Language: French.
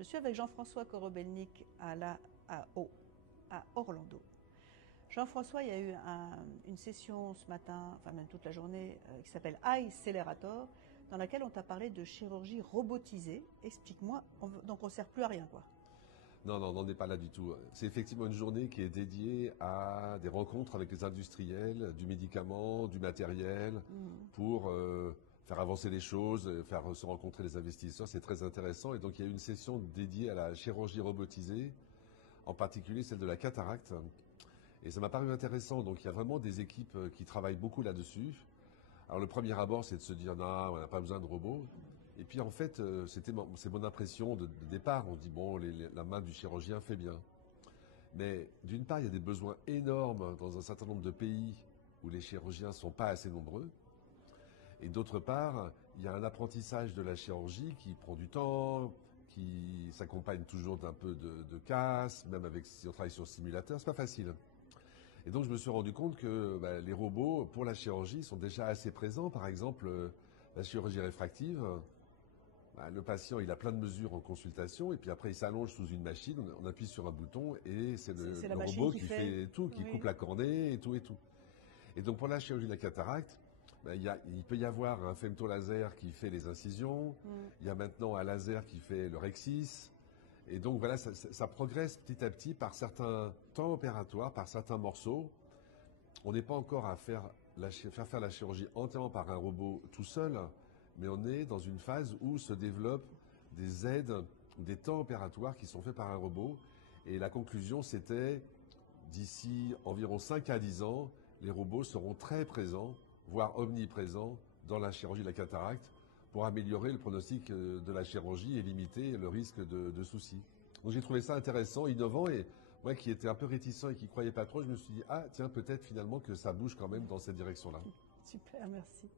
Je suis avec Jean-François Korobelnik à Orlando. Jean-François, il y a eu une session ce matin, enfin même toute la journée, qui s'appelle iCelerator, dans laquelle on t'a parlé de chirurgie robotisée. Explique-moi, donc on ne sert plus à rien, quoi. Non, non, on n'en est pas là du tout. C'est effectivement une journée qui est dédiée à des rencontres avec les industriels, du médicament, du matériel, pour faire avancer les choses, faire se rencontrer les investisseurs. C'est très intéressant. Et donc il y a une session dédiée à la chirurgie robotisée, en particulier celle de la cataracte. Et ça m'a paru intéressant. Donc il y a vraiment des équipes qui travaillent beaucoup là-dessus. Alors le premier abord, c'est de se dire, non, on n'a pas besoin de robots. Et puis en fait, c'est mon impression de départ. On se dit, bon, la main du chirurgien fait bien. Mais d'une part, il y a des besoins énormes dans un certain nombre de pays où les chirurgiens ne sont pas assez nombreux. Et d'autre part, il y a un apprentissage de la chirurgie qui prend du temps, qui s'accompagne toujours d'un peu de casse, même si on travaille sur simulateur, c'est pas facile. Et donc je me suis rendu compte que les robots pour la chirurgie sont déjà assez présents. Par exemple, la chirurgie réfractive, le patient il a plein de mesures en consultation et puis après il s'allonge sous une machine, on appuie sur un bouton et c'est la le machine robot qui qui fait tout, qui Oui. coupe la cornée et tout et tout. Et donc pour la chirurgie de la cataracte, il peut y avoir un femtolaser qui fait les incisions, il y a maintenant un laser qui fait le rexis. Et donc voilà, ça progresse petit à petit par certains temps opératoires, par certains morceaux. On n'est pas encore à faire faire la chirurgie entièrement par un robot tout seul, mais on est dans une phase où se développent des aides, des temps opératoires qui sont faits par un robot. Et la conclusion, c'était d'ici environ 5 à 10 ans, les robots seront très présents, voire omniprésents, dans la chirurgie de la cataracte pour améliorer le pronostic de la chirurgie et limiter le risque de soucis. Donc j'ai trouvé ça intéressant, innovant, et moi qui étais un peu réticent et qui croyais pas trop, je me suis dit, ah tiens, peut-être finalement que ça bouge quand même dans cette direction-là. Super, merci.